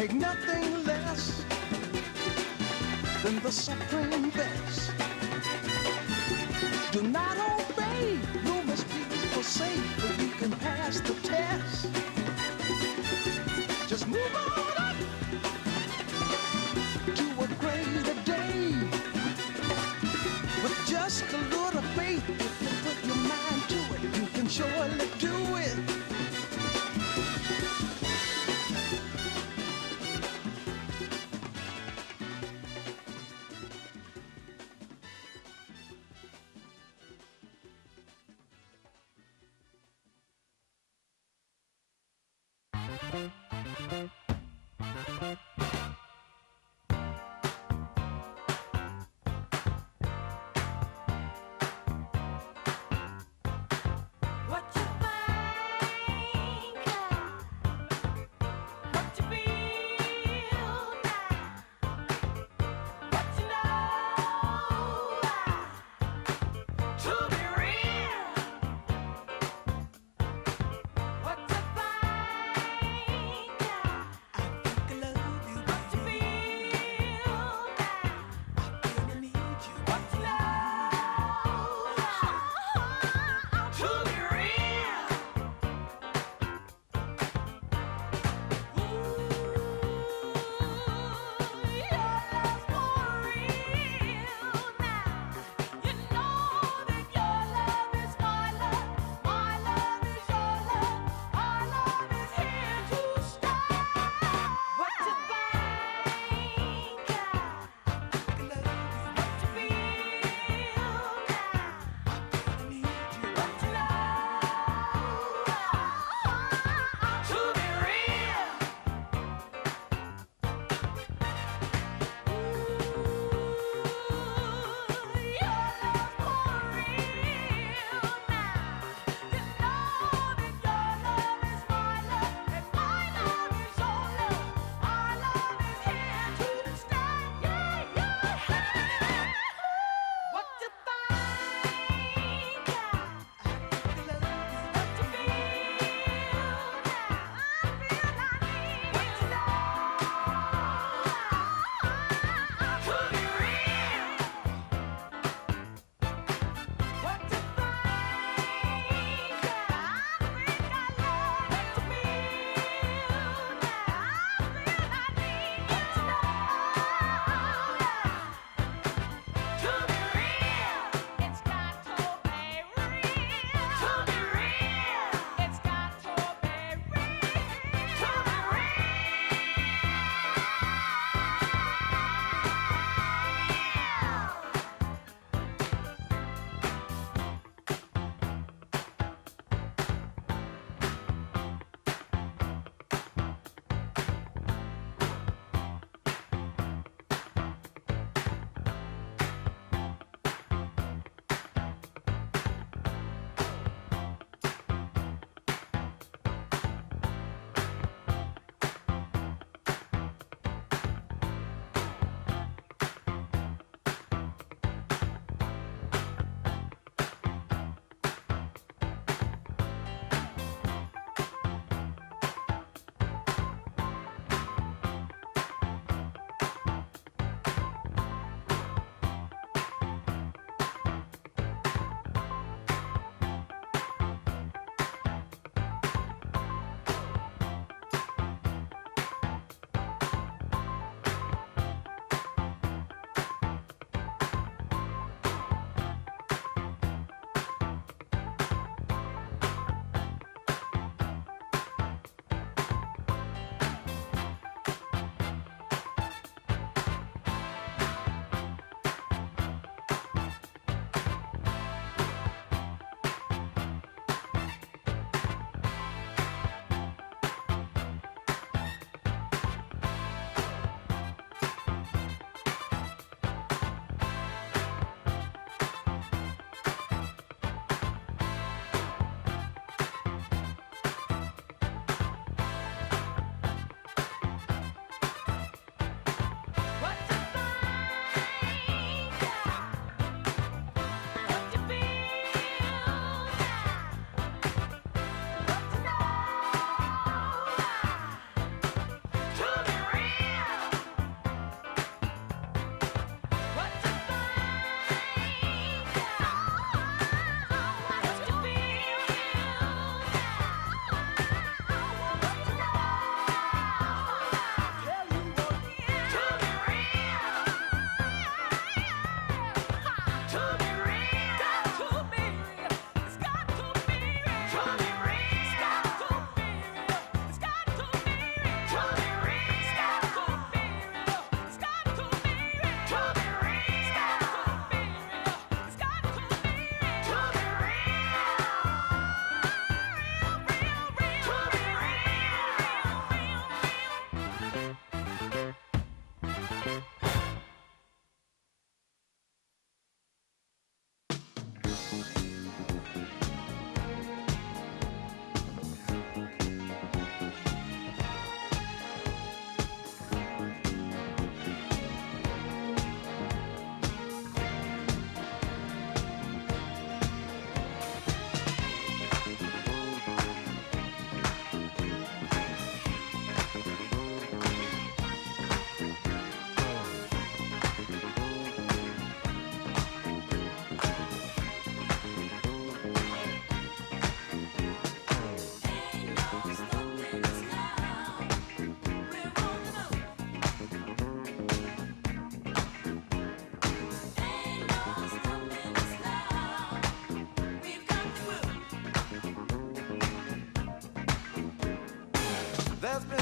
Take nothing less than the supreme best. Do not obey, you must be forsake, but you can pass the test. Just move on up to a greater day. With just a little faith, if you put your mind to it, you can surely do it.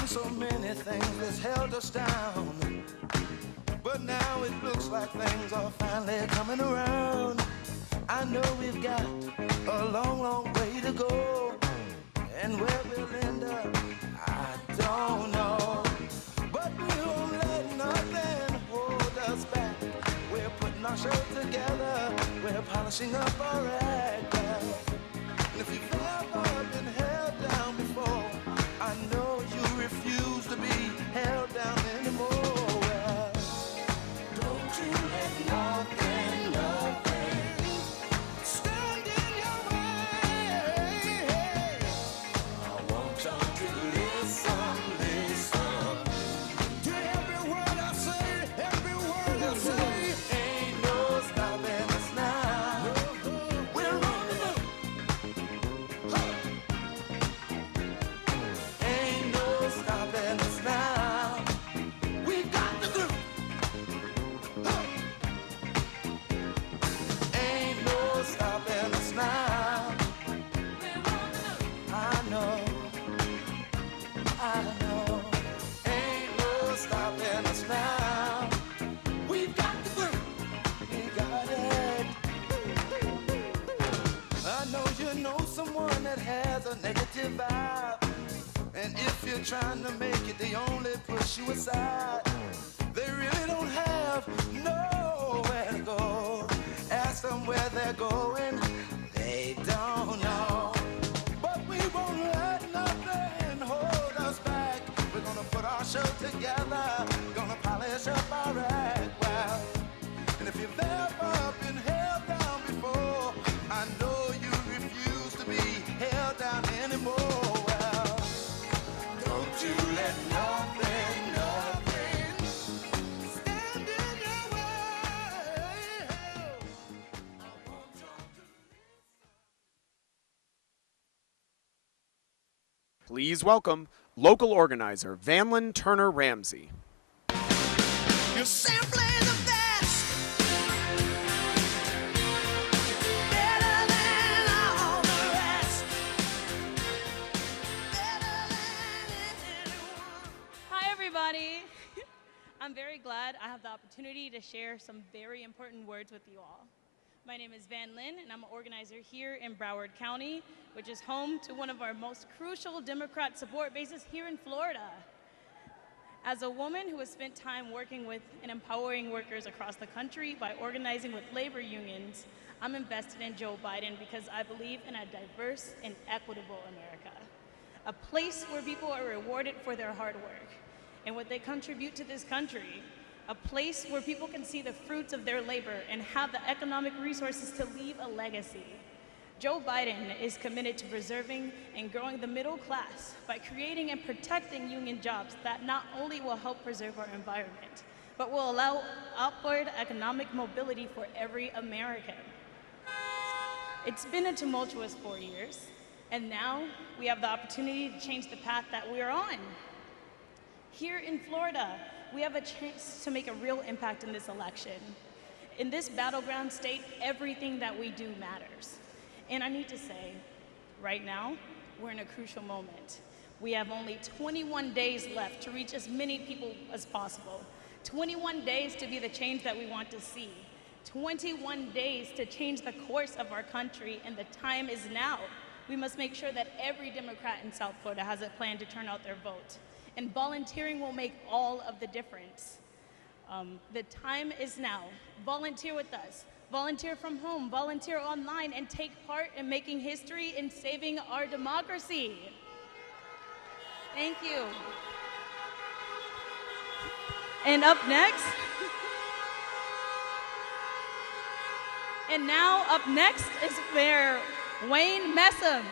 so many things that's held us down, but now it looks like things are finally coming around. I know we've got a long, long way to go, and where we'll end up, I don't know. But we won't let nothing hold us back. We're putting our show together, we're polishing up our act. And if you've ever been held down before, I know you refuse to be held down anymore. Don't you let nothing, nothing stand in your way. I want y'all to listen, listen to every word I say, every word I say. Ain't no stopping us now. We're on the move. Ain't no stopping us now. We got the groove. Ain't no stopping us now. I know, I know. Ain't no stopping us now. We've got the groove. We got it. I know you know someone that has a negative vibe, and if you're trying to make it, they only push you aside. They really don't have nowhere to go. Ask them where they're going, they don't know. But we won't let nothing hold us back. We're gonna put our show together, gonna polish up our act well. And if you've ever been held down before, I know you refuse to be held down anymore. Well, don't you let nothing, nothing stand in your way. I want y'all to Please welcome local organizer Vanlin Turner Ramsey. You're simply the best, better than all the rest, better than anyone. Hi, everybody. I'm very glad I have the opportunity to share some very important words with you all. My name is Van Lynn, and I'm an organizer here in Broward County, which is home to one of our most crucial Democrat support bases here in Florida. As a woman who has spent time working with and empowering workers across the country by organizing with labor unions, I'm invested in Joe Biden because I believe in a diverse and equitable America. A place where people are rewarded for their hard work and what they contribute to this country. A place where people can see the fruits of their labor and have the economic resources to leave a legacy. Joe Biden is committed to preserving and growing the middle class by creating and protecting union jobs that not only will help preserve our environment, but will allow upward economic mobility for every American. It's been a tumultuous 4 years, and now we have the opportunity to change the path that we are on. Here in Florida, we have a chance to make a real impact in this election. In this battleground state, everything that we do matters. And I need to say, right now, we're in a crucial moment. We have only 21 days left to reach as many people as possible. 21 days to be the change that we want to see. 21 days to change the course of our country, and the time is now. We must make sure that every Democrat in South Florida has a plan to turn out their vote. And volunteering will make all of the difference. The time is now. Volunteer with us. Volunteer from home, volunteer online, and take part in making history and saving our democracy. Thank you. And up next, and now up next is Mayor Wayne Messam.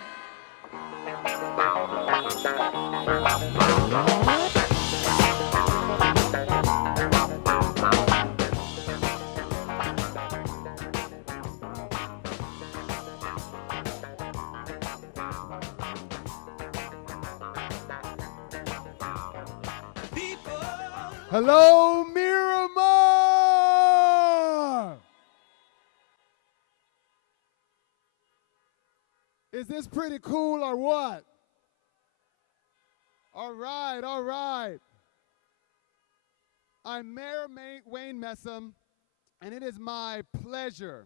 Hello, Miramar! Is this pretty cool or what? All right, all right. I'm Mayor Wayne Messam, and it is my pleasure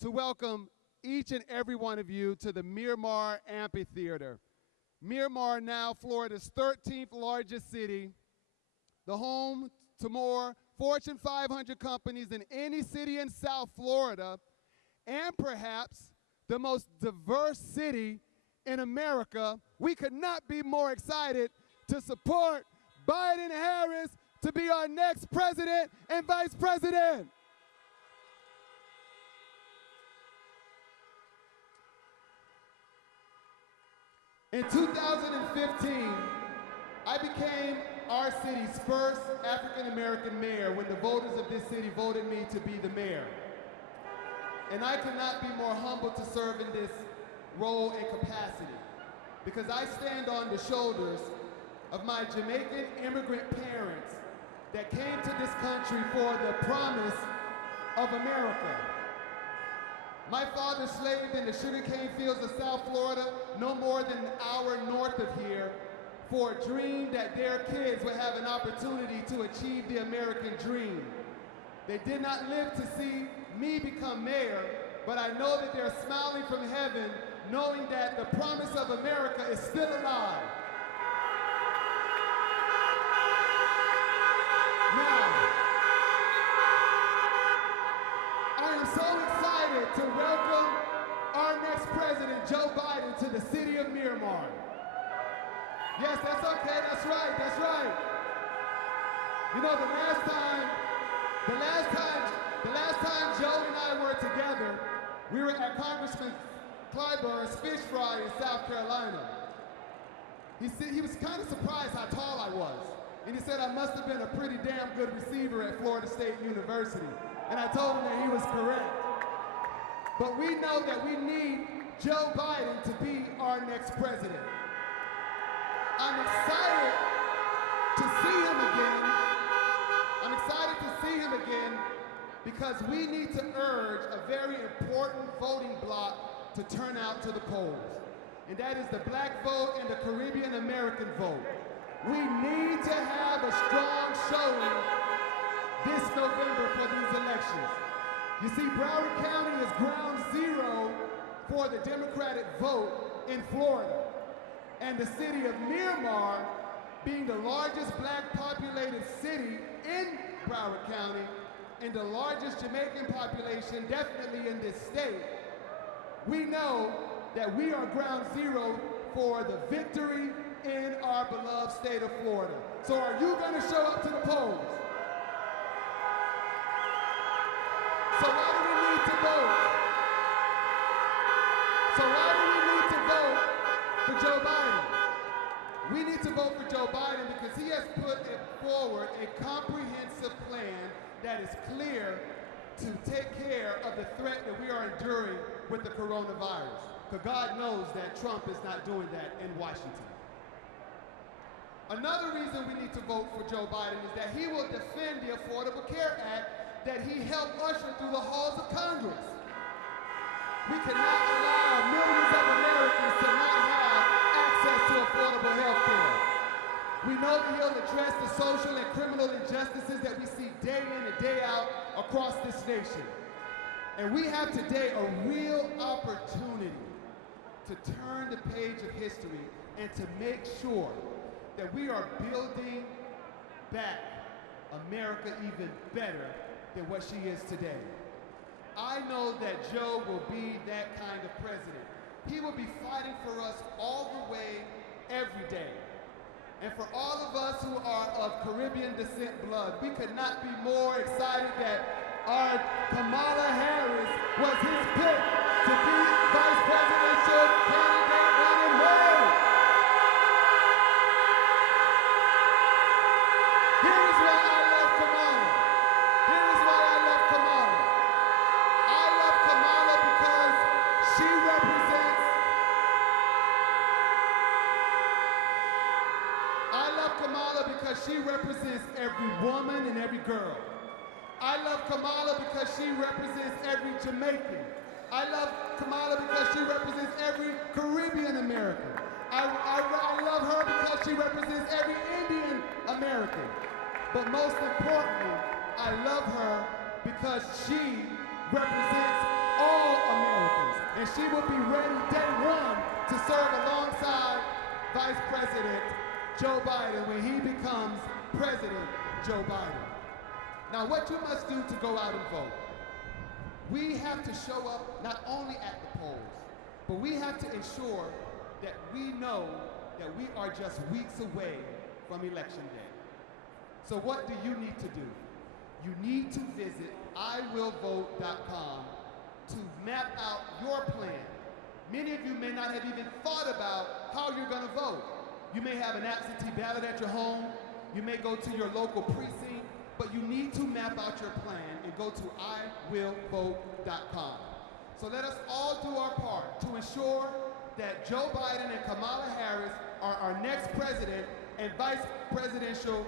to welcome each and every one of you to the Miramar Amphitheater. Miramar, now Florida's 13th largest city, the home to more Fortune 500 companies than any city in South Florida, and perhaps the most diverse city in America. We could not be more excited to support Biden-Harris to be our next president and vice president. In 2015, I became our city's first African-American mayor when the voters of this city voted me to be the mayor. And I could not be more humbled to serve in this role and capacity, because I stand on the shoulders of my Jamaican immigrant parents that came to this country for the promise of America. My father slaved in the sugarcane fields of South Florida, no more than an hour north of here, for a dream that their kids would have an opportunity to achieve the American dream. They did not live to see me become mayor, but I know that they're smiling from heaven, knowing that the promise of America is still alive. Now, I am so excited to welcome our next president, Joe Biden, to the city of Miramar. Yes, that's okay, that's right, that's right. You know, the last time Joe and I were together, we were at Congressman Clyburn's fish fry in South Carolina. He was kind of surprised how tall I was. And he said I must have been a pretty damn good receiver at Florida State University. And I told him that he was correct. But we know that we need Joe Biden to be our next president. I'm excited to see him again. I'm excited to see him again because we need to urge a very important voting bloc to turn out to the polls. And that is the black vote and the Caribbean American vote. We need to have a strong showing this November for these elections. You see, Broward County is ground zero for the Democratic vote in Florida. And the city of Miramar, being the largest black populated city in Broward County and the largest Jamaican population definitely in this state, we know that we are ground zero for the victory in our beloved state of Florida. So are you going to show up to the polls? So why do we need to vote? So why do we need to vote for Joe Biden? We need to vote for Joe Biden because he has put forward a comprehensive plan that is clear to take care of the threat that we are enduring with the coronavirus. Because God knows that Trump is not doing that in Washington. Another reason we need to vote for Joe Biden is that he will defend the Affordable Care Act that he helped usher through the halls of Congress. We cannot allow millions of Americans to not have access to affordable health care. We know that he'll address the social and criminal injustices that we see day in and day out across this nation. And we have today a real opportunity to turn the page of history and to make sure that we are building back America even better than what she is today. I know that Joe will be that kind of president. He will be fighting for us all the way, every day. And for all of us who are of Caribbean descent blood, we could not be more excited that our Kamala Harris was his pick to be vice presidential candidate running May. Here is why I love Kamala. Here is why I love Kamala. I love Kamala because she represents every woman and every girl. I love Kamala because she represents every Jamaican. I love Kamala because she represents every Caribbean American. I love her because she represents every Indian American. But most importantly, I love her because she represents all Americans. And she will be ready day one to serve alongside Vice President Joe Biden when he becomes President Joe Biden. Now, what you must do to go out and vote, we have to show up not only at the polls, but we have to ensure that we know that we are just weeks away from Election Day. So what do you need to do? You need to visit iwillvote.com to map out your plan. Many of you may not have even thought about how you're going to vote. You may have an absentee ballot at your home. You may go to your local precinct, but you need to map out your plan and go to iwillvote.com. So let us all do our part to ensure that Joe Biden and Kamala Harris are our next president and vice presidential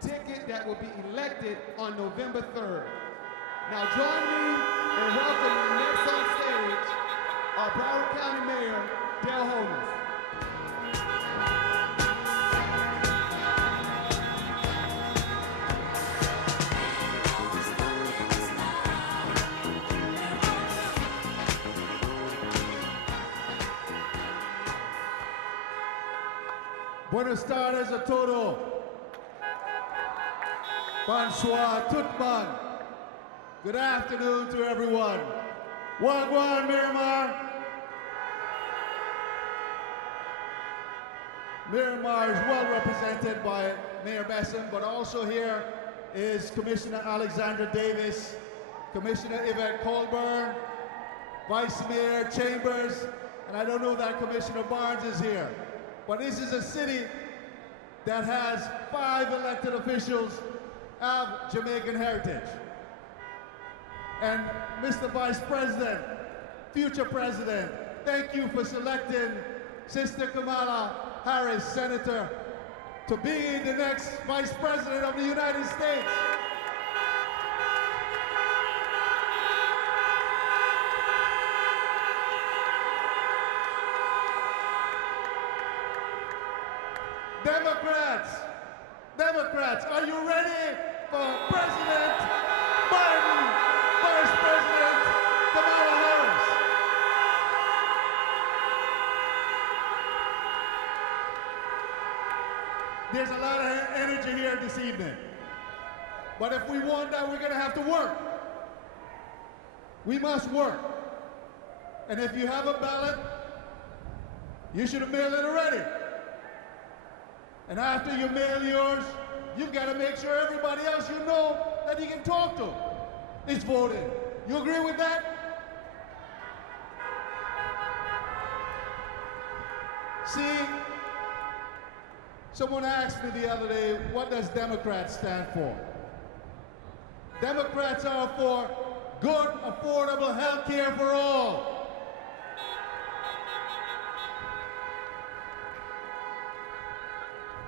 ticket that will be elected on November 3rd. Now join me in welcoming next on stage our Broward County Mayor, Dale Holmes. Buenos tardes a todos. Bonsoir tout le monde. Good afternoon to everyone. Wagwan Miramar. Miramar is well represented by Mayor Besson, but also here is Commissioner Alexandra Davis, Commissioner Yvette Colburn, Vice Mayor Chambers, and I don't know that Commissioner Barnes is here. But this is a city that has 5 elected officials of Jamaican heritage. And Mr. Vice President, future President, thank you for selecting Sister Kamala Harris, Senator, to be the next Vice President of the United States. Democrats, are you ready for President Biden, Vice President Kamala Harris? There's a lot of energy here this evening. But if we want that, we're going to have to work. We must work. And if you have a ballot, you should have mailed it already. And after you mail yours, you've got to make sure everybody else you know that you can talk to is voting. You agree with that? See, someone asked me the other day, what does Democrats stand for? Democrats are for good, affordable health care for all.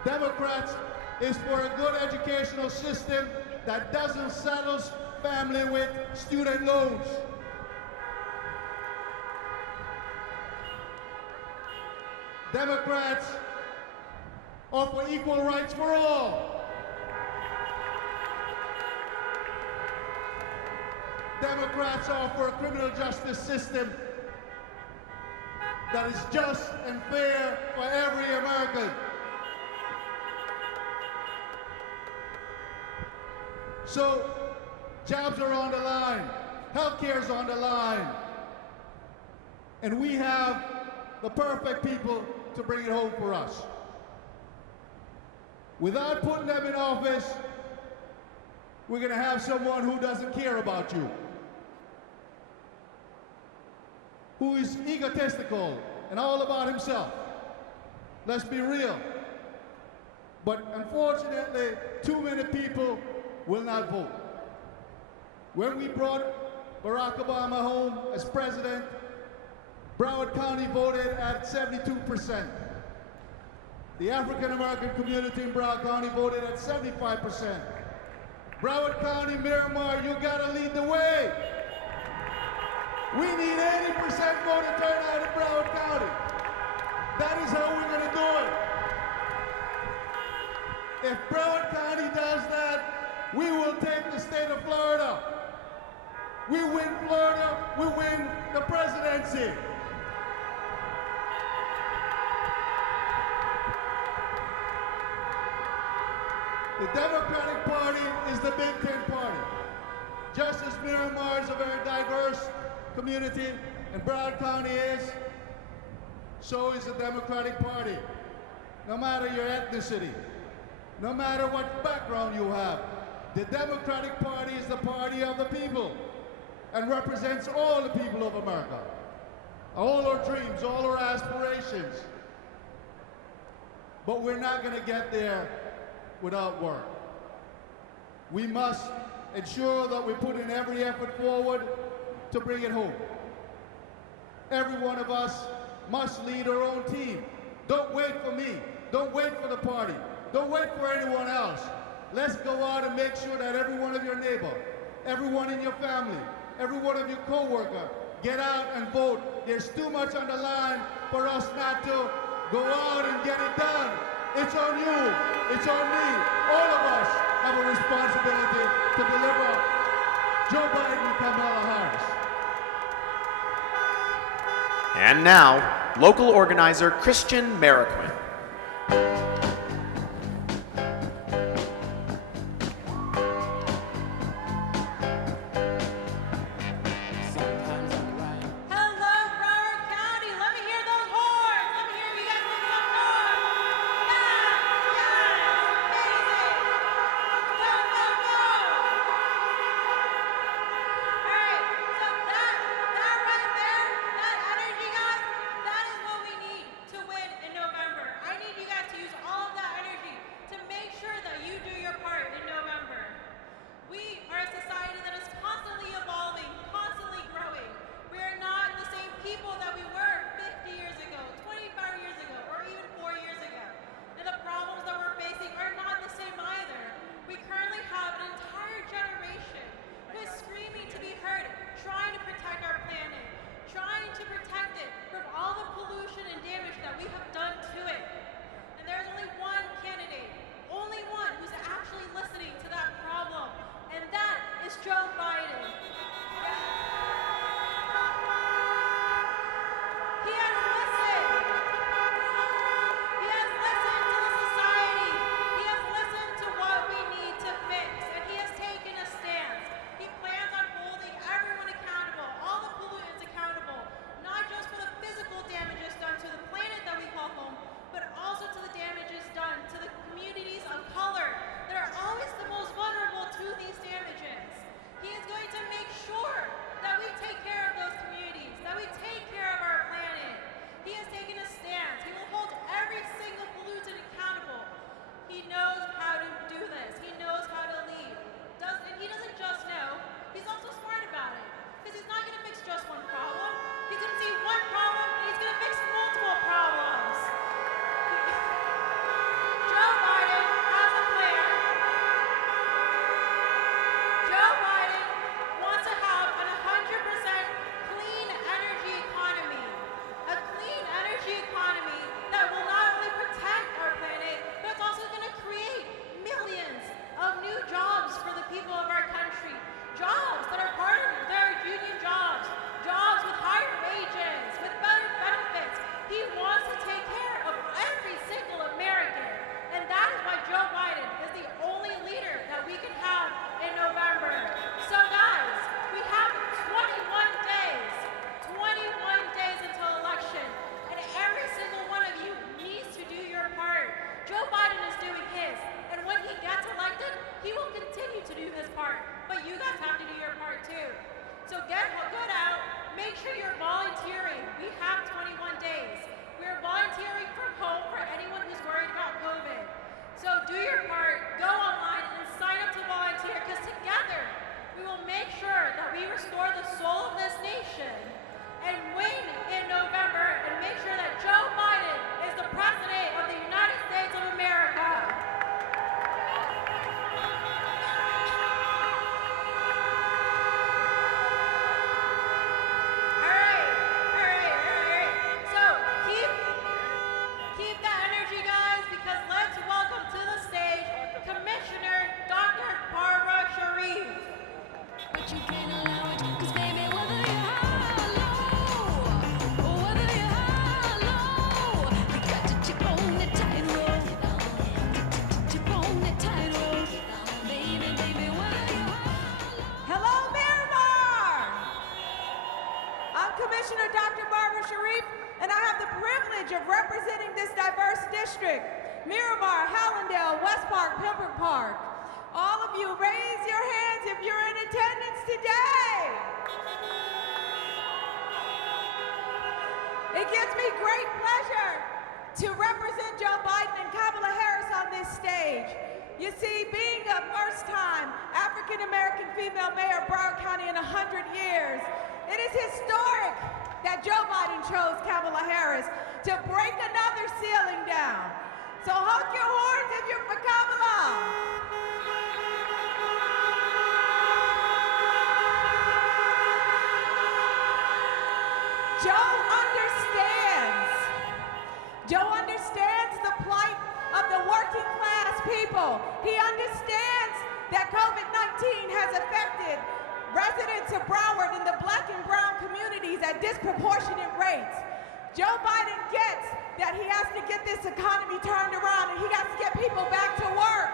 Democrats is for a good educational system that doesn't saddle family with student loans. Democrats are for equal rights for all. Democrats are for a criminal justice system that is just and fair for every American. So, jobs are on the line, healthcare is on the line, and we have the perfect people to bring it home for us. Without putting them in office, we're going to have someone who doesn't care about you, who is egotistical and all about himself. Let's be real. But unfortunately, too many people will not vote. When we brought Barack Obama home as president, Broward County voted at 72%. The African American community in Broward County voted at 75%. Broward County, Miramar, you gotta lead the way. We need 80% voter turnout in Broward County. That is how we're going to do it. If Broward County does that, we will take the state of Florida. We win Florida, we win the presidency. The Democratic Party is the Big Ten Party. Just as Miramar is a very diverse community, and Broward County is, so is the Democratic Party. No matter your ethnicity, no matter what background you have, the Democratic Party is the party of the people and represents all the people of America. All our dreams, all our aspirations. But we're not going to get there without work. We must ensure that we put in every effort forward to bring it home. Every one of us must lead our own team. Don't wait for me. Don't wait for the party. Don't wait for anyone else. Let's go out and make sure that every one of your neighbor, everyone in your family, every one of your co-worker, get out and vote. There's too much on the line for us not to go out and get it done. It's on you. It's on me. All of us have a responsibility to deliver Joe Biden and Kamala Harris. And now, local organizer Christian Mariquin. you can't allow it. 'Cause baby, whether you're high or low, or whether you're high or low, you got to tip on that tightrope. Tip on that tightrope. Baby, baby, whether you're high or low. Hello, Miramar! I'm Commissioner Dr. Barbara Sharif, and I have the privilege of representing this diverse district. Miramar, Hallandale, West Park, Pembroke Park. All of you, raise your hands if you're in attendance today. It gives me great pleasure to represent Joe Biden and Kamala Harris on this stage. You see, being a first-time African-American female mayor of Broward County in 100 years, it is historic that Joe Biden chose Kamala Harris to break another ceiling down. So honk your horns if you're for Kamala. Joe understands the plight of the working class people. He understands that COVID-19 has affected residents of Broward and the black and brown communities at disproportionate rates. Joe Biden gets that he has to get this economy turned around and he has to get people back to work.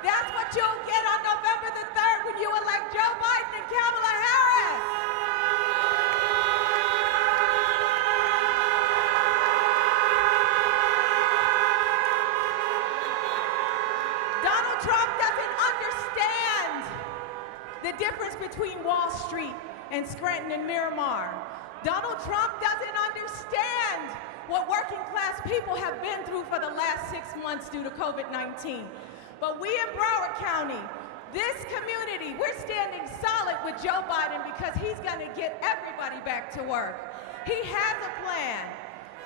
That's what you'll get on November the 3rd when you elect Joe Biden and Kamala Harris. Donald Trump doesn't understand the difference between Wall Street and Scranton and Miramar. Donald Trump doesn't understand what working class people have been through for the last 6 months due to COVID-19. But we in Broward County, this community, we're standing solid with Joe Biden because he's gonna get everybody back to work. He has a plan.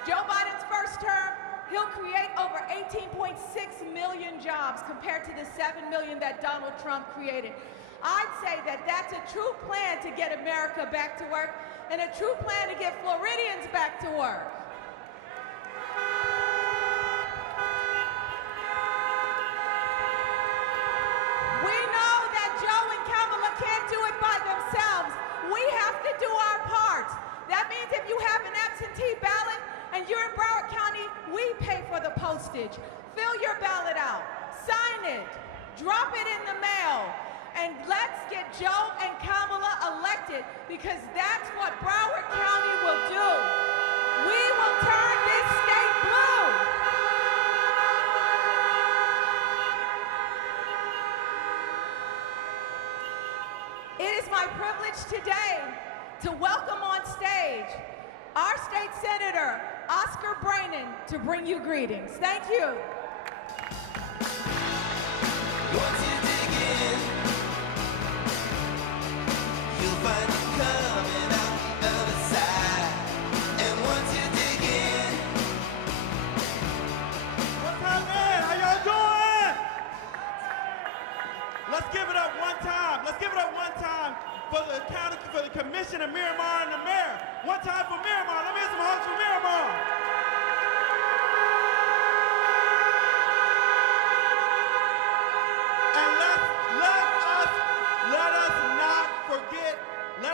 Joe Biden's first term, he'll create over 18.6 million jobs compared to the 7 million that Donald Trump created. I'd say that that's a true plan to get America back to work and a true plan to get Floridians back to work. We know that Joe and Kamala can't do it by themselves. We have to do our part. That means if you have an absentee ballot and you're in Broward County, we pay for the postage. Fill your ballot out, sign it, drop it in the mail, and let's get Joe and Kamala elected because that's what Broward County will do. We will turn this state blue. It is my privilege today to welcome on stage our state senator, Oscar Brannon, to bring you greetings. Thank you. Once you dig in, you'll find it coming out the other side. And once you dig in, what's happening? How y'all doing? Let's give it up one time. Let's give it up one time for the county, for the commission of Miramar and the mayor. One time for Miramar. Let me hear some hugs for Miramar. And let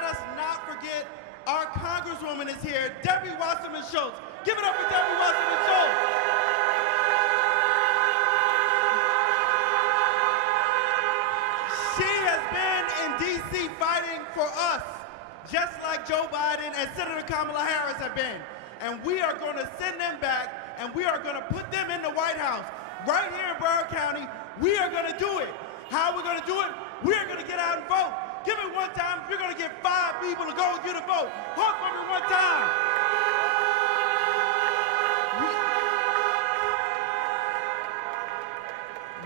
us not forget our Congresswoman is here, Debbie Wasserman Schultz. Give it up for Debbie Wasserman Schultz. She has been in D.C. fighting for us, just like Joe Biden and Senator Kamala Harris have been. And we are going to send them back, and we are going to put them in the White House. Right here in Broward County, we are going to do it. How are we going to do it? We are going to get out and vote. Give me one time if you're going to get 5 people to go with you to vote. Honk for me one time.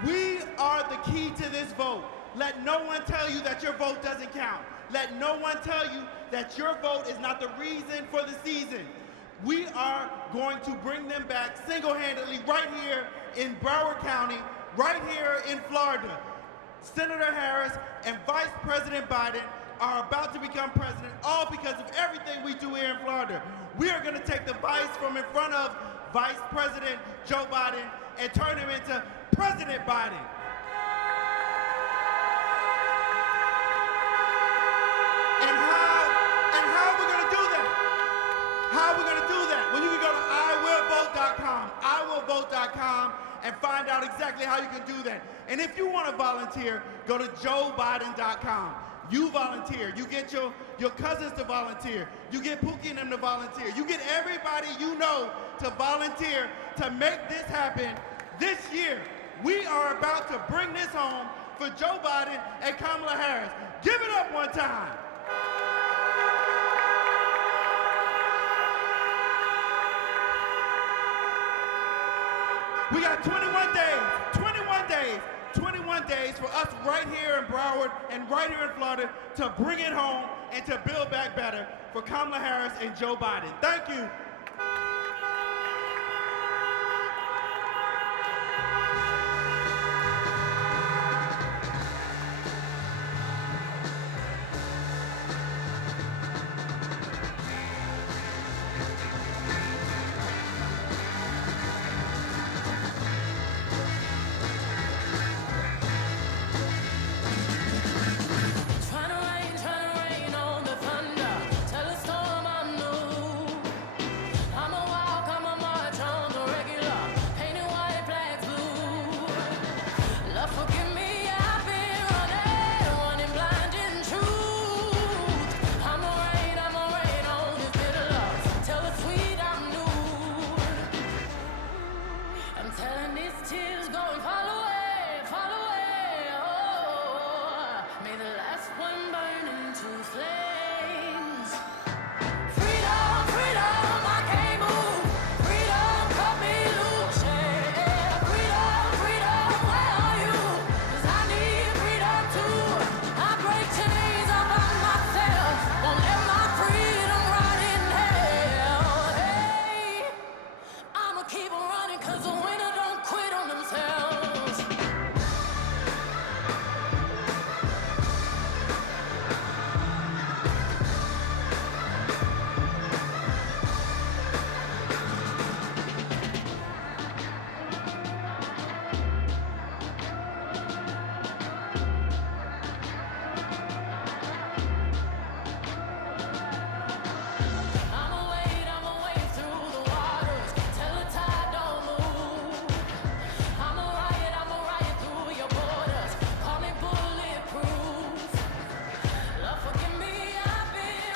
We are the key to this vote. Let no one tell you that your vote doesn't count. Let no one tell you that your vote is not the reason for the season. We are going to bring them back single-handedly right here in Broward County, right here in Florida. Senator Harris and Vice President Biden are about to become president, all because of everything we do here in Florida. We are going to take the vice from in front of Vice President Joe Biden and turn him into President Biden. How are we going to do that? Well, you can go to iwillvote.com, and find out exactly how you can do that. And if you want to volunteer, go to joebiden.com. You volunteer. You get your cousins to volunteer. You get Pookie and them to volunteer. You get everybody you know to volunteer to make this happen this year. We are about to bring this home for Joe Biden and Kamala Harris. Give it up one time. We got 21 days for us right here in Broward and right here in Florida to bring it home and to build back better for Kamala Harris and Joe Biden. Thank you. Tryna rain on the thunder. Tell a storm I'm new. I'm a walk, I'm a march on the regular. Painted white, black, blue. Love, forgive me, I've been running blind in truth. I'm a rain on this bitter love. Tell the sweet I'm new. I'm telling these tears go and fall away, fall away. Oh, may the last one burn into flames. Freedom, freedom, I can't move. Freedom, cut me loose. Yeah. Freedom, freedom, where are you? 'Cause I need freedom too. I break chains up on myself. Won't let my freedom rot in hell. Hey, I'ma keep on running 'cause the winner don't quit on themselves. I'ma wade through the waters. Tell the tide don't move. I'ma riot through your borders. Call me bulletproof. Love, forgive me, I've been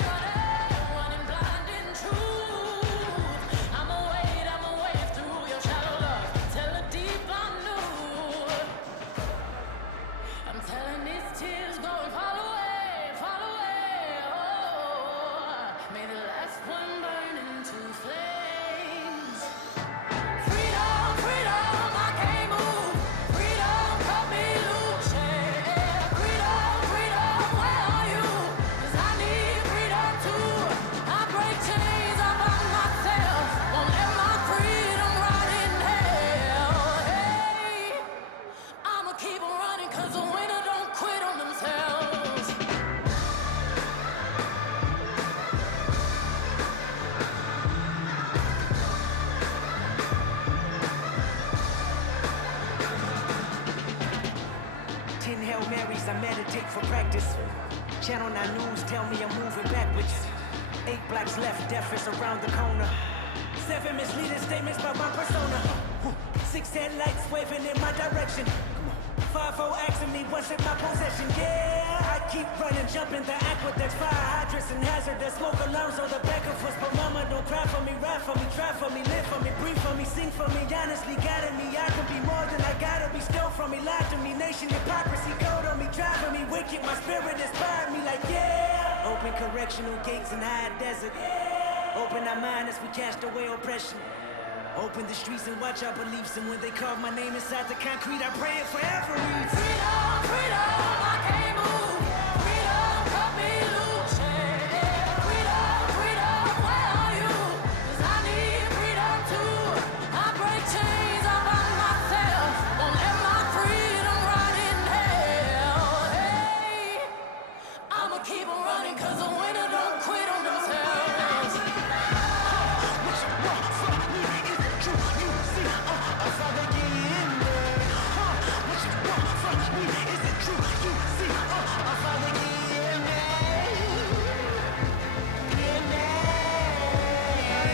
running blind in truth. I'ma wade through your shallow love. Tell the deep I'm new. I'm telling these tears go and fall away, fall away. Oh, may the last one burn into flames. Freedom, freedom, I can't move. Freedom, cut me loose. Yeah. Freedom, freedom, where are you? 'Cause I need freedom too. I break chains up on myself. Won't let my freedom rot in hell. Hey, I'ma keep on running 'cause the winner don't quit on themselves. Ten Hail Marys, I meditate for practice. Channel 9 News tell me I'm moving backwards. 8 blacks left, death is around the corner. 7 misleading statements about my persona. 6 headlights waving in my direction. 5-0 asking me what's in my possession. Yeah, I keep running, jumping the aqueducts, fire hydrants and hazardous smoke alarms on the back of us. But mama, don't cry for me, ride for me, try for me, live for me, breathe for me, sing for me. Honestly, guiding me, I can be more than I gotta be. Stole from me, lied to me, nation hypocrisy, gold on me, driving me wicked. My spirit inspired me like yeah. Open correctional gates in high desert. Open our mind as we cast away oppression. Open the streets and watch our beliefs. And when they carve my name inside the concrete, I pray it forever reads. Freedom, freedom, I can't move. Freedom, cut me loose. Yeah. Freedom, freedom, where are you? 'Cause I need freedom too. I break chains up on myself. Won't let my freedom rot in hell. Hey, I'ma keep on running 'cause the winner don't quit on themselves. What you want from me? Is it true? You see, I saw the in there. What you want from me? Is it true? You see, I saw the in there. In there.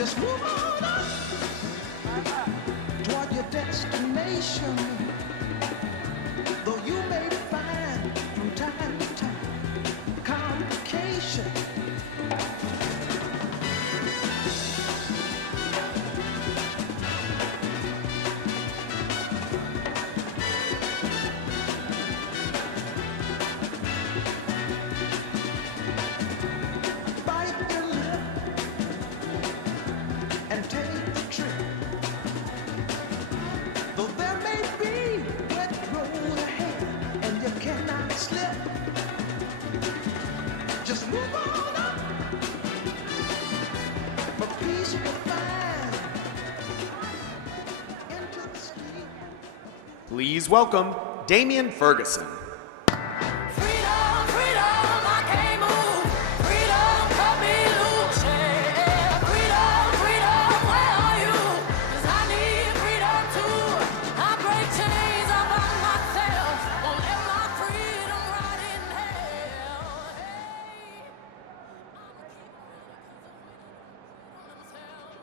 Just move on up toward your destination. Though you may find from time to time complication. Bite your lip and take the trip. Though there may be wet road ahead and you cannot slip, just move on up. For peace you will find into the sleep. Please welcome Damian Ferguson. Freedom, freedom, I can't move. Freedom, cut me loose. Yeah. Freedom, freedom, where are you? 'Cause I need freedom too. I break chains all by myself. Won't let my freedom rot in hell. Hey, I'ma keep running 'cause the winners themselves.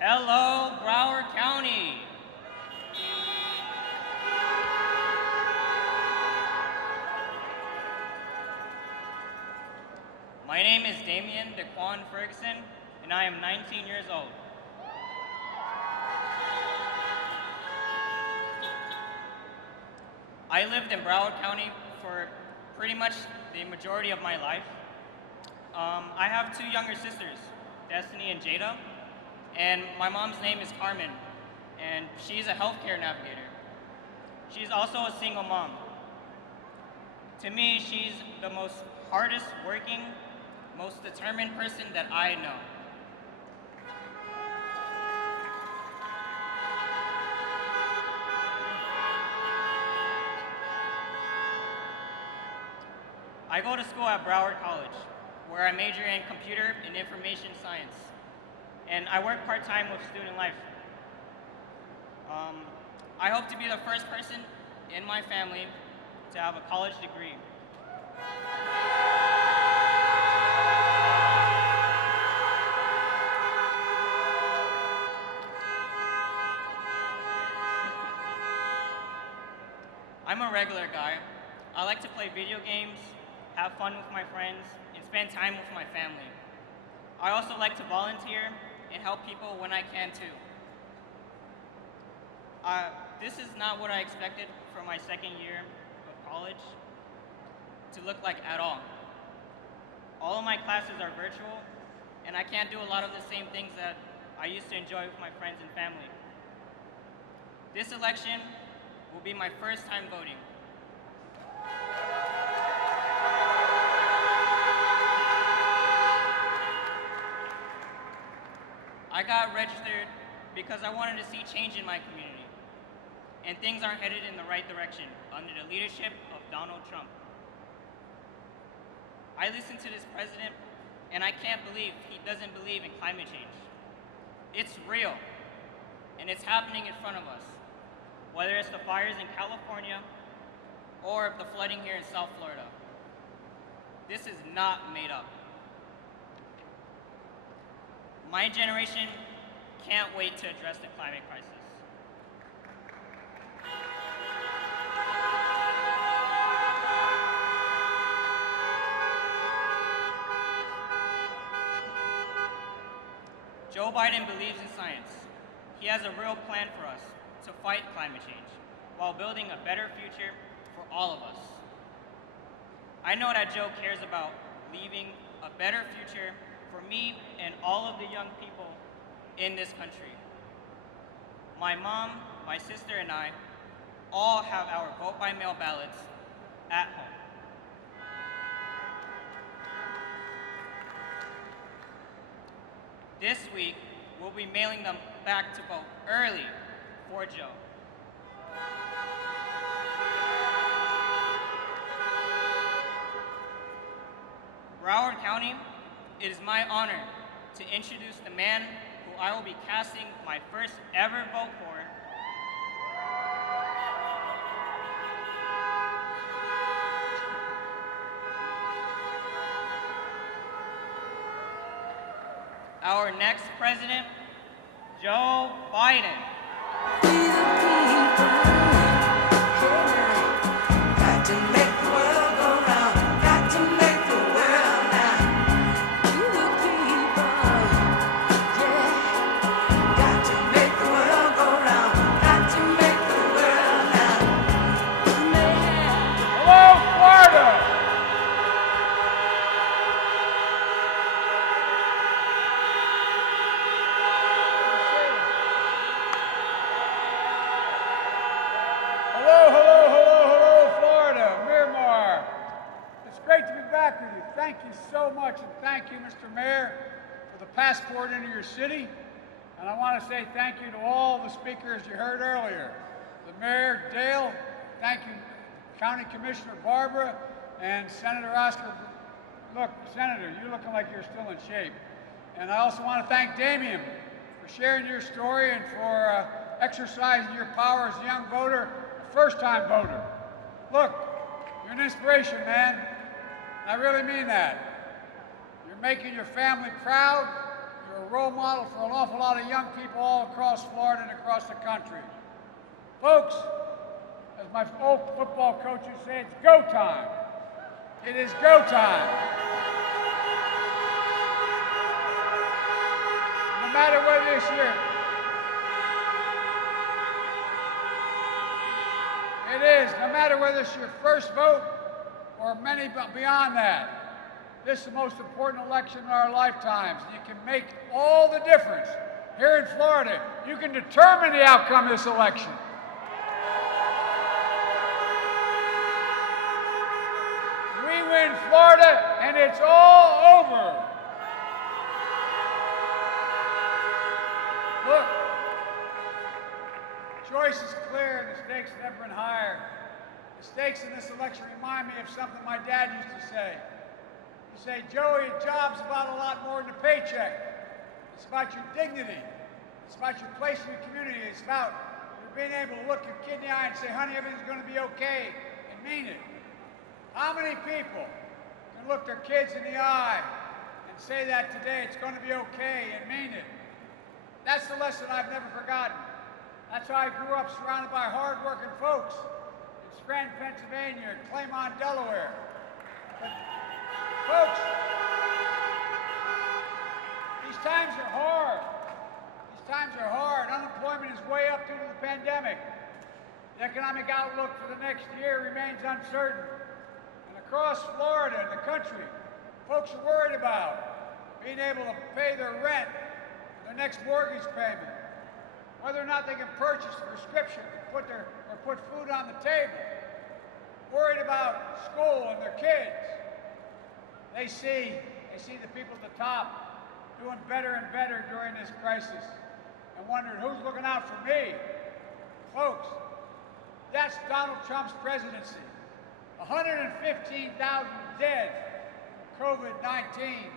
Hello, Broward County. My name is Damian Daquan Ferguson, and I am 19 years old. I lived in Broward County for pretty much the majority of my life. I have two younger sisters, Destiny and Jada, and my mom's name is Carmen, and she's a healthcare navigator. She's also a single mom. To me, she's the most hardest working, most determined person that I know. I go to school at Broward College, where I major in computer and information science, and I work part-time with student life. I hope to be the first person in my family to have a college degree. I'm a regular guy. I like to play video games, have fun with my friends, and spend time with my family. I also like to volunteer and help people when I can too. This is not what I expected for my second year of college to look like at all. All of my classes are virtual, and I can't do a lot of the same things that I used to enjoy with my friends and family. This election will be my first time voting. I got registered because I wanted to see change in my community, and things aren't headed in the right direction under the leadership of Donald Trump. I listen to this president, and I can't believe he doesn't believe in climate change. It's real, and it's happening in front of us, whether it's the fires in California or the flooding here in South Florida. This is not made up. My generation can't wait to address the climate crisis. Joe Biden believes in science. He has a real plan for us to fight climate change while building a better future for all of us. I know that Joe cares about leaving a better future for me and all of the young people in this country. My mom, my sister, and I all have our vote-by-mail ballots at home. This week, we'll be mailing them back to vote early for Joe. Broward County, it is my honor to introduce the man who I will be casting my first ever vote for. our next president, Joe Biden. Got to make the world go round. Got to make the world now. We the people, yeah. Got to make the world go round. Got to make the world now. Hello, Florida! Hello, Florida, Miramar. It's great to be back with you. Thank you so much, and thank you, Mr. Mayor, for the passport into your city. And I want to say thank you to all the speakers you heard earlier. The Mayor, Dale, thank you, County Commissioner Barbara, and Senator Oscar. Look, Senator, you're looking like you're still in shape. And I also want to thank Damien for sharing your story and for exercising your power as a young voter, a first-time voter. Look, you're an inspiration, man. I really mean that. You're making your family proud. You're a role model for an awful lot of young people all across Florida and across the country. Folks, as my old football coach would say, it's go time. It is go time. No matter whether this year, it is, no matter whether it's your first vote or many beyond that. This is the most important election in our lifetimes. You can make all the difference. Here in Florida, you can determine the outcome of this election. We win Florida, and it's all over. Look, choice is clear, and the stakes have never been higher. The stakes in this election remind me of something my dad used to say. He'd say, Joey, a job's about a lot more than a paycheck. It's about your dignity. It's about your place in your community. It's about your being able to look your kid in the eye and say, honey, everything's going to be okay, and mean it. How many people can look their kids in the eye and say that today, it's going to be okay, and mean it? That's the lesson I've never forgotten. That's how I grew up, surrounded by hard-working folks in Scranton, Pennsylvania, and Claymont, Delaware. But, folks, these times are hard. These times are hard. Unemployment is way up due to the pandemic. The economic outlook for the next year remains uncertain. And across Florida and the country, folks are worried about being able to pay their rent, their next mortgage payment, whether or not they can purchase a prescription or put food on the table, worried about school and their kids. They see the people at the top doing better and better during this crisis and wondering who's looking out for me. Folks, that's Donald Trump's presidency. 115,000 dead from COVID-19.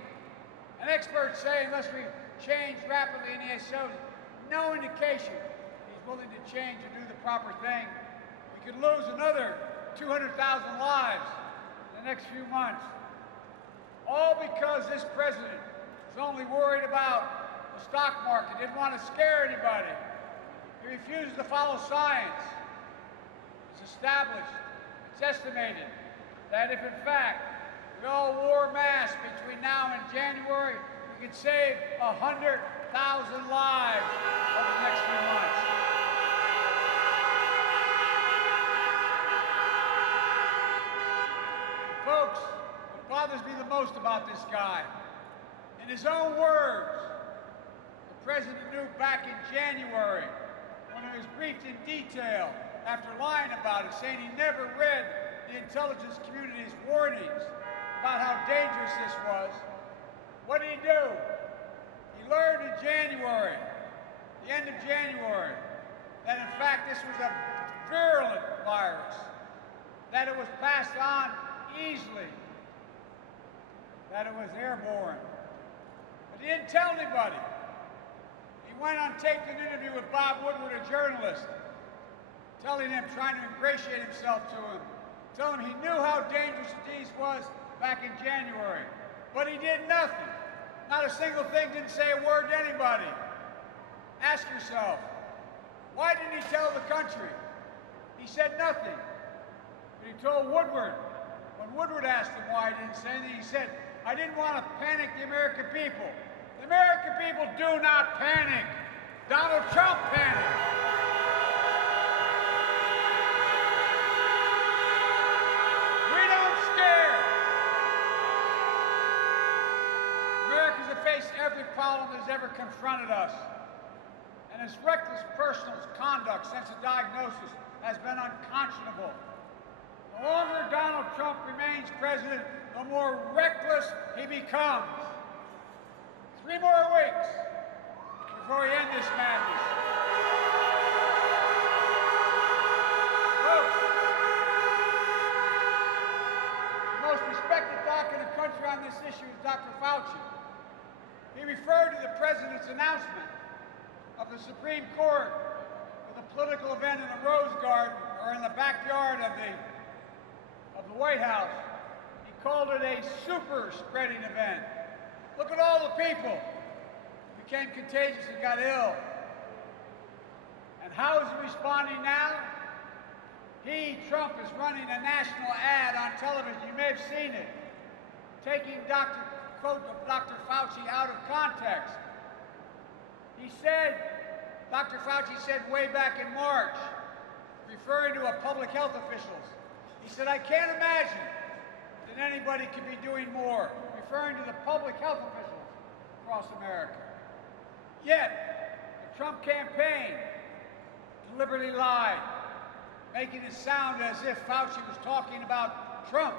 And experts say unless we change rapidly, and he shows no indication he's willing to change and do the proper thing, we could lose another 200,000 lives in the next few months. All because this president is only worried about the stock market, didn't want to scare anybody. He refuses to follow science. It's established, it's estimated that if in fact we all wore masks between now and January, we could save 100,000 lives over the next few months. Folks, what bothers me the most about this guy, in his own words, the president knew back in January when he was briefed in detail after lying about it, saying he never read the intelligence community's warnings about how dangerous this was. What did he do? He learned in January, the end of January, that in fact this was a virulent virus, that it was passed on easily, that it was airborne. But he didn't tell anybody. He went on taped an interview with Bob Woodward, a journalist, telling him, trying to ingratiate himself to him, telling him he knew how dangerous the disease was back in January. But he did nothing. Not a single thing, didn't say a word to anybody. Ask yourself, why didn't he tell the country? He said nothing. But he told Woodward, when Woodward asked him why he didn't say anything, he said, I didn't want to panic the American people. The American people do not panic. Donald Trump panicked. We don't scare. Americans have faced every problem that has ever confronted us. And his reckless personal conduct since the diagnosis has been unconscionable. The longer Donald Trump remains president, the more reckless he becomes. 3 more weeks before we end this madness. Folks, the most respected doc in the country on this issue is Dr. Fauci. He referred to the president's announcement of the Supreme Court with a political event in the Rose Garden or in the backyard of the White House. He called it a super spreading event. Look at all the people who became contagious and got ill. And how is he responding now? He, Trump, is running a national ad on television. You may have seen it. Taking quote of Dr. Fauci out of context. He said, Dr. Fauci said way back in March, referring to public health officials, he said, I can't imagine that anybody could be doing more, referring to the public health officials across America. Yet, the Trump campaign deliberately lied, making it sound as if Fauci was talking about Trump.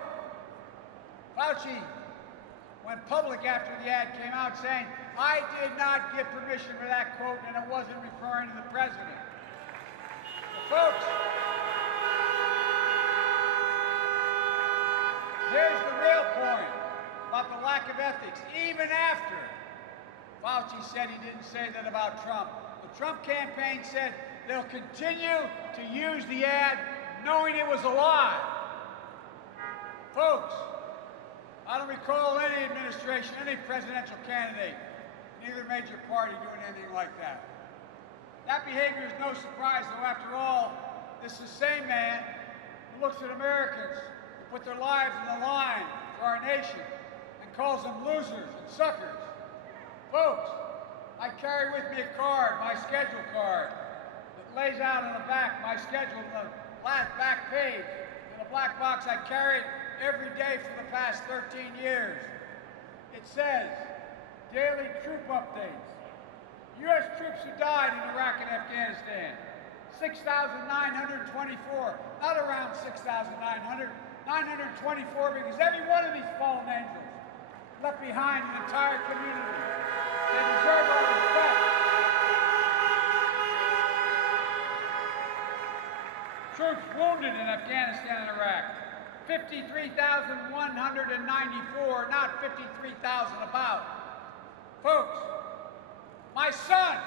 Fauci went public after the ad came out saying, I did not give permission for that quote and it wasn't referring to the president. But folks, here's the real point about the lack of ethics. Even after Fauci said he didn't say that about Trump, the Trump campaign said they'll continue to use the ad knowing it was a lie. Folks, I don't recall any administration, any presidential candidate, neither major party doing anything like that. That behavior is no surprise, though, after all, this is the same man who looks at Americans who put their lives on the line for our nation and calls them losers and suckers. Folks, I carry with me a card, my schedule card, that lays out on the back my schedule on the back page. In a black box I carry every day for the past 13 years. It says, daily troop updates. U.S. troops who died in Iraq and Afghanistan, 6,924, not around 6,900, 924 because every one of these fallen angels left behind an entire community. They deserve our respect. Troops wounded in Afghanistan and Iraq, 53,194, not 53,000 about. Folks, my son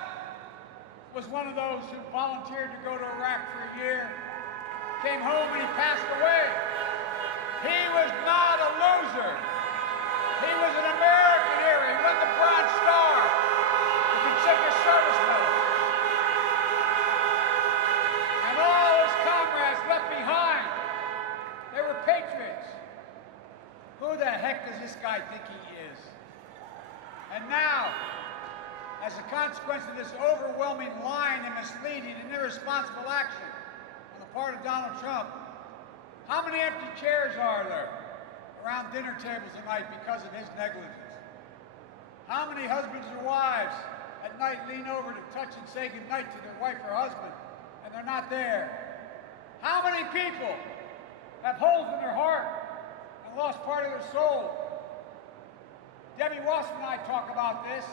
was one of those who volunteered to go to Iraq for a year, came home and he passed away. He was not a loser. He was an American hero. He won the Bronze Star, the Distinguished Service Medal. And all his comrades left behind, they were patriots. Who the heck does this guy think he is? And now, as a consequence of this overwhelming lying and misleading and irresponsible action on the part of Donald Trump, how many empty chairs are there around dinner tables tonight because of his negligence? How many husbands or wives at night lean over to touch and say goodnight to their wife or husband and they're not there? How many people have holes in their heart and lost part of their soul? Debbie Wasserman and I talk about this.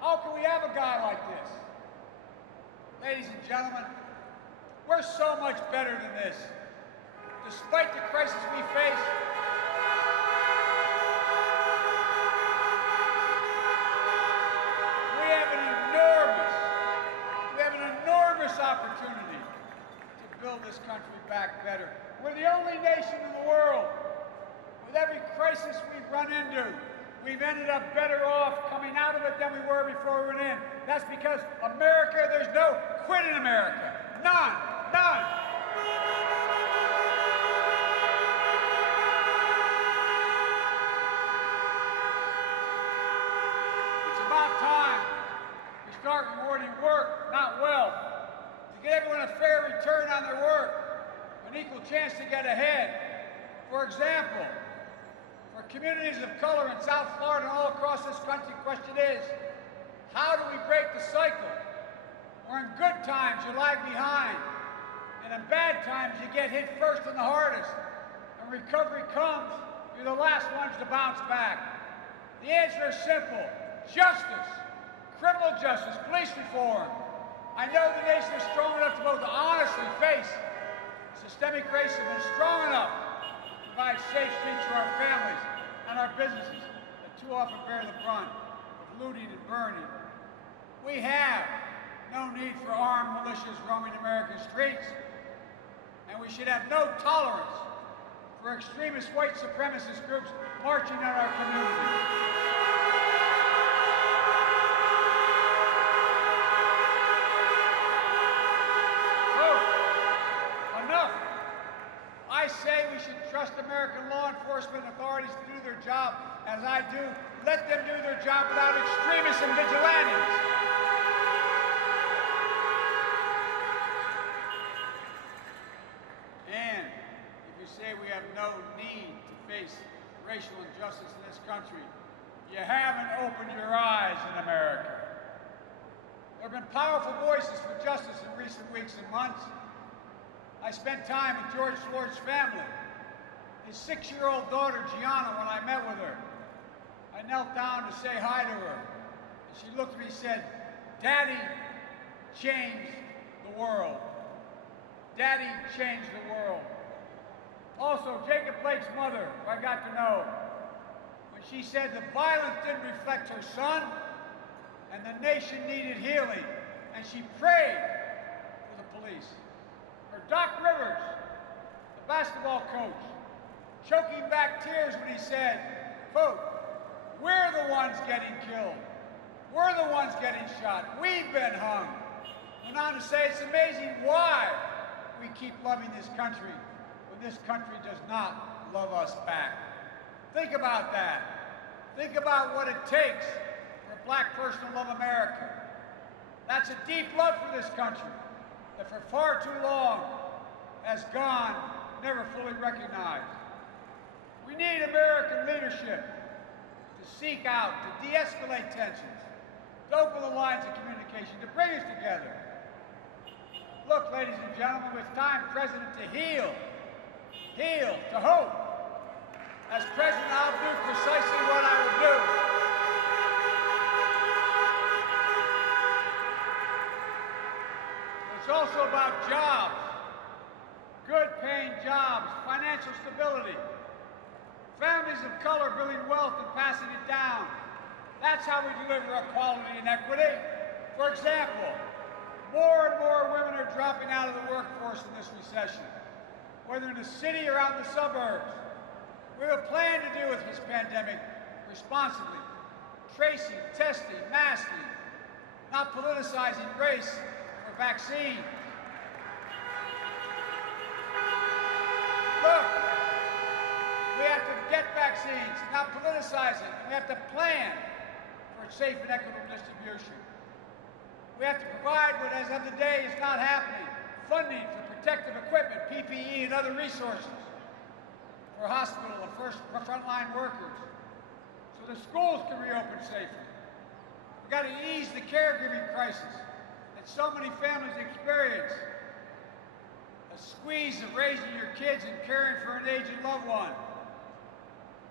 How can we have a guy like this? Ladies and gentlemen, we're so much better than this. Despite the crisis we face, we have an enormous opportunity to build this country back better. We're the only nation in the world with every crisis we've run into, we've ended up better off coming out of it than we were before we went in. That's because America, there's no quit in America. None. None. It's about time we start rewarding work, not wealth. To give everyone a fair return on their work, an equal chance to get ahead. For example, for communities of color in South Florida and all across this country, the question is, how do we break the cycle? Where in good times you lag behind, and in bad times you get hit first and the hardest. And recovery comes, you're the last ones to bounce back. The answer is simple: justice, criminal justice, police reform. I know the nation is strong enough to both honestly face systemic racism and strong enough to provide safe streets for our families and our businesses that too often bear the brunt of looting and burning. We have no need for armed militias roaming American streets, and we should have no tolerance for extremist white supremacist groups marching on our communities. I say we should trust American law enforcement authorities to do their job as I do. Let them do their job without extremists and vigilantes. And if you say we have no need to face racial injustice in this country, you haven't opened your eyes in America. There have been powerful voices for justice in recent weeks and months. I spent time with George Floyd's family, his 6-year-old daughter, Gianna, when I met with her. I knelt down to say hi to her, and she looked at me and said, "Daddy changed the world. Daddy changed the world." Also, Jacob Blake's mother, who I got to know, when she said the violence didn't reflect her son, and the nation needed healing, and she prayed for the police. Or Doc Rivers, the basketball coach, choking back tears when he said, quote, "We're the ones getting killed. We're the ones getting shot. We've been hung." Went on to say it's amazing why we keep loving this country when this country does not love us back. Think about that. Think about what it takes for a black person to love America. That's a deep love for this country that for far too long has gone, never fully recognized. We need American leadership to seek out, to de-escalate tensions, to open the lines of communication, to bring us together. Look, ladies and gentlemen, it's time, President, to heal, to hope. As President, I'll do precisely what I will do. It's also about jobs, good-paying jobs, financial stability, families of color building wealth and passing it down. That's how we deliver equality and equity. For example, more and more women are dropping out of the workforce in this recession, whether in the city or out in the suburbs. We have a plan to deal with this pandemic responsibly, tracing, testing, masking, not politicizing race or vaccine. Look, we have to get vaccines, not politicize it. We have to plan for its safe and equitable distribution. We have to provide what, as of today, is not happening, funding for protective equipment, PPE, and other resources for hospital and frontline workers, so the schools can reopen safely. We've got to ease the caregiving crisis that so many families experience. A squeeze of raising your kids and caring for an aging loved one.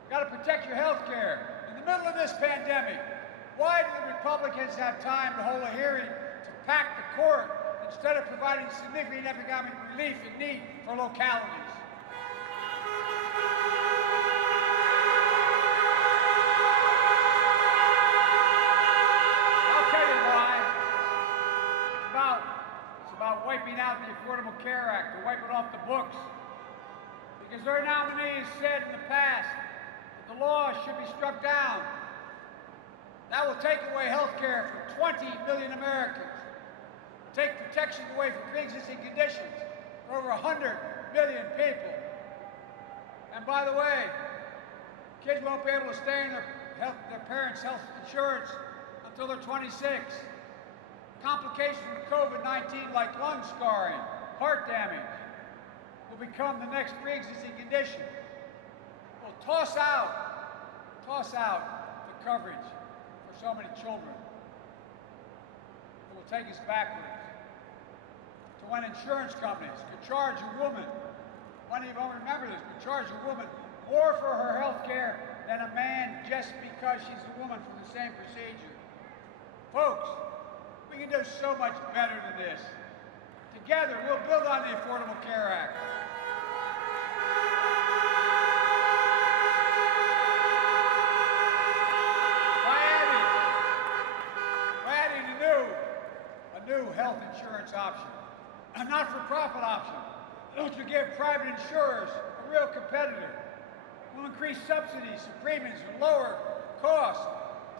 We've got to protect your health care. In the middle of this pandemic, why do the Republicans have time to hold a hearing to pack the court instead of providing significant economic relief in need for localities? I'll tell you why. It's about wiping out the Affordable Care Act, to wipe it off the books. Because their nominees said in the past that the law should be struck down That will take away health care from 20 million Americans, take protection away from pre-existing conditions for over 100 million people. And by the way, kids won't be able to stay in their parents' health insurance until they're 26. Complications from COVID-19 like lung scarring, heart damage, will become the next pre-existing condition. We'll toss out the coverage for so many children. It will take us backwards to when insurance companies could charge a woman, many of you won't remember this, could charge a woman more for her health care than a man just because she's a woman for the same procedure. Folks, we can do so much better than this. Together, we'll build on the Affordable Care Act. By adding a new health insurance option, a not-for-profit option, which will give private insurers a real competitor. We'll increase subsidies for premiums and lower costs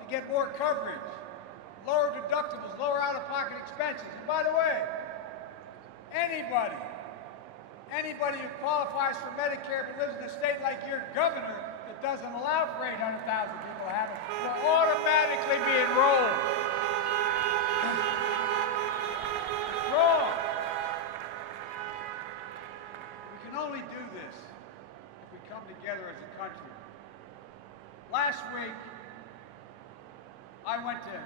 to get more coverage, lower deductibles, lower out-of-pocket expenses. And by the way, anybody who qualifies for Medicare but lives in a state like your governor that doesn't allow for 800,000 people to have it will automatically be enrolled. It's wrong. We can only do this if we come together as a country. Last week, I went to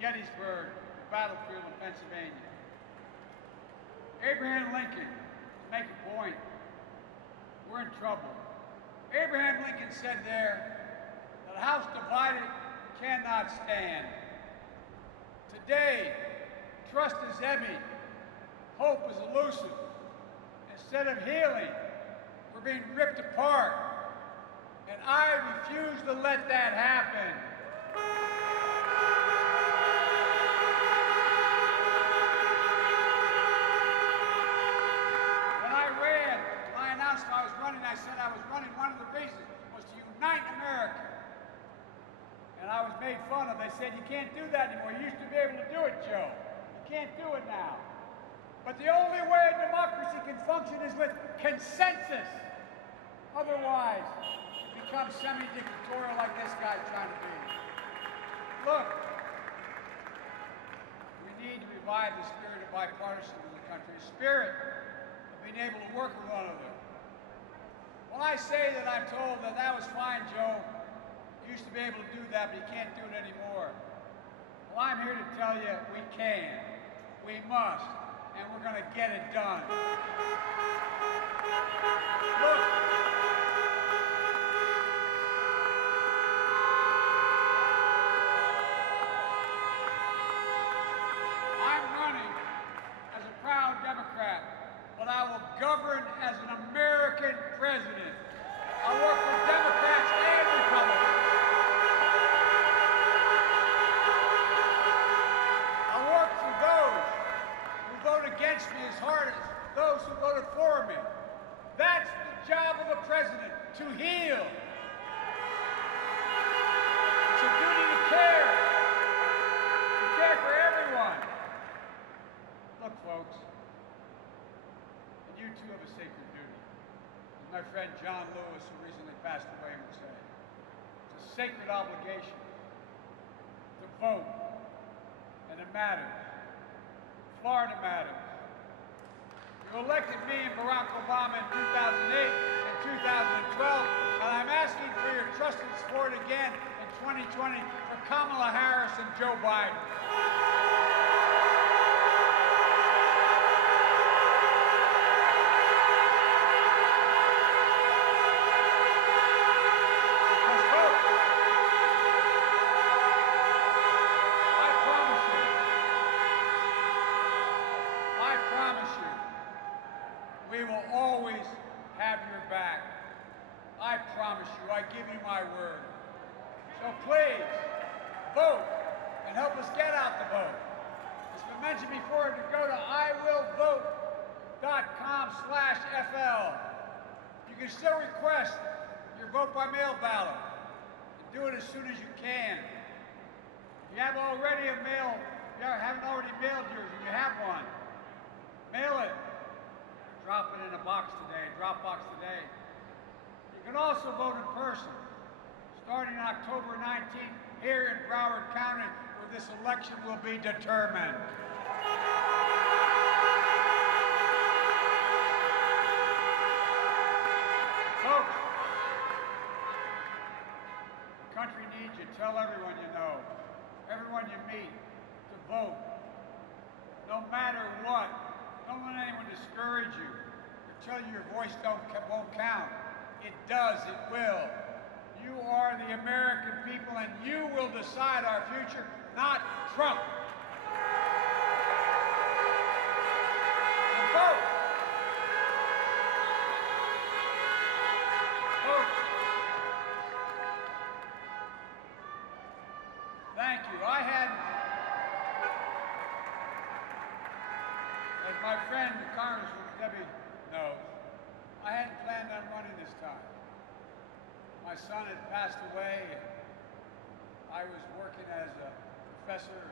Gettysburg, the battlefield in Pennsylvania. Abraham Lincoln, to make a point, we're in trouble. Abraham Lincoln said there that a house divided cannot stand. Today, trust is heavy, hope is elusive. Instead of healing, we're being ripped apart. And I refuse to let that happen. I said I was running, one of the reasons was to unite America. And I was made fun of. They said, you can't do that anymore. You used to be able to do it, Joe. You can't do it now. But the only way a democracy can function is with consensus. Otherwise, it becomes semi-dictatorial like this guy's trying to be. Look, we need to revive the spirit of bipartisanship in the country, a spirit of being able to work with one another. When I say that I'm told that that was fine, Joe, you used to be able to do that, but you can't do it anymore. Well, I'm here to tell you we can, we must, and we're going to get it done. Look. I'm running as a proud Democrat, but I will govern as an American president. I work for Democrats and Republicans. I work for those who vote against me as hard as those who voted for me. That's the job of a president, to heal. It's a duty to care. To care for everyone. Look, folks, and you too have a sacred duty. As my friend John Lewis, who recently passed away, would say, it's a sacred obligation to vote, and it matters. Florida matters. You elected me and Barack Obama in 2008 and 2012, and I'm asking for your trust and support again in 2020 for Kamala Harris and Joe Biden. We will always have your back. I promise you, I give you my word. So please, vote and help us get out the vote. It's been mentioned before to go to iwillvote.com/FL. You can still request your vote by mail ballot. And do it as soon as you can. If you haven't already mailed yours and you have one, mail it. Drop it in a box today, Dropbox today. You can also vote in person, starting October 19th here in Broward County, where this election will be determined. Folks, the country needs you. Tell everyone you know, everyone you meet, to vote. No matter what. Don't let anyone discourage you or tell you your voice won't count. It does, it will. You are the American people and you will decide our future, not Trump. So vote. Vote. Thank you. As my friend, Congresswoman Debbie knows, I hadn't planned on running this time. My son had passed away. I was working as a professor.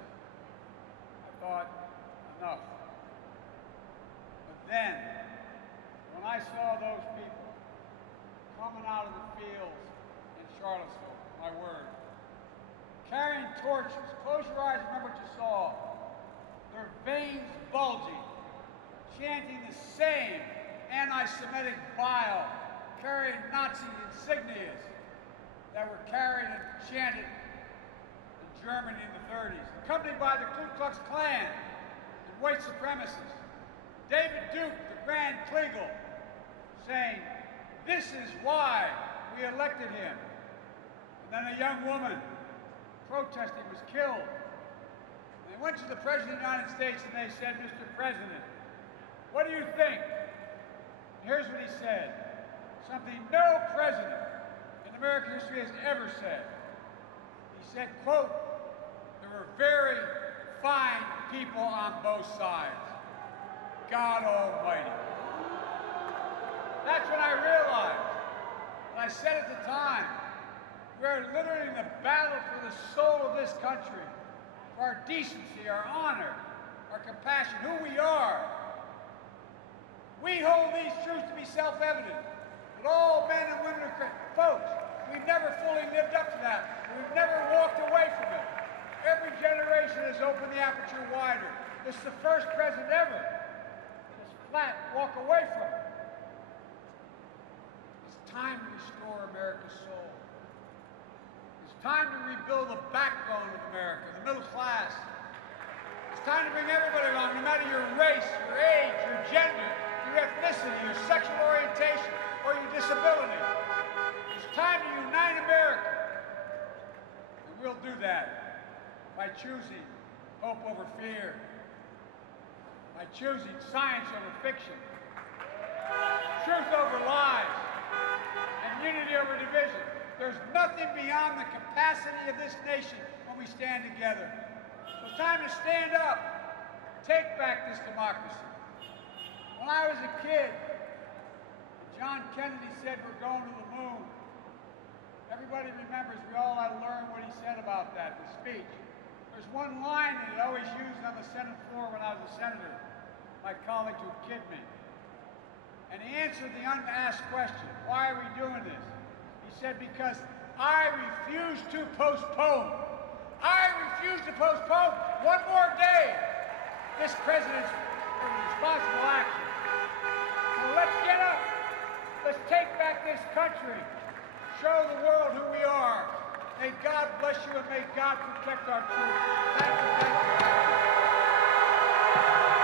I thought, enough. But then, when I saw those people coming out of the fields in Charlottesville, my word, carrying torches, close your eyes, remember what you saw, their veins bulging, chanting the same anti-Semitic bile, carrying Nazi insignias that were carried and chanted in Germany in the 30s, accompanied by the Ku Klux Klan and white supremacists. David Duke, the Grand Kleagle, saying, "This is why we elected him." And then a young woman protesting was killed. And they went to the President of the United States and they said, "Mr. President, what do you think?" And here's what he said, something no president in American history has ever said. He said, quote, "There were very fine people on both sides. God Almighty." That's when I realized, and I said at the time, we're literally in the battle for the soul of this country, for our decency, our honor, our compassion, who we are. We hold these truths to be self-evident, that all men and women are Christians. Folks, we've never fully lived up to that. We've never walked away from it. Every generation has opened the aperture wider. This is the first president ever that has flat walk away from it. It's time to restore America's soul. It's time to rebuild the backbone of America, the middle class. It's time to bring everybody along, no matter your race, your age, your gender, your ethnicity, your sexual orientation, or your disability. It's time to unite America. And we'll do that by choosing hope over fear, by choosing science over fiction, truth over lies, and unity over division. There's nothing beyond the capacity of this nation when we stand together. So it's time to stand up, take back this democracy. When I was a kid, John Kennedy said we're going to the moon. Everybody remembers, we all had to learn what he said about that, the speech. There's one line that he always used on the Senate floor when I was a senator. My colleagues would kid me. And he answered the unasked question, why are we doing this? He said, because I refuse to postpone. I refuse to postpone one more day this president's responsible action. So let's get up. Let's take back this country. Show the world who we are. May God bless you and may God protect our troops. Thank you. Thank you.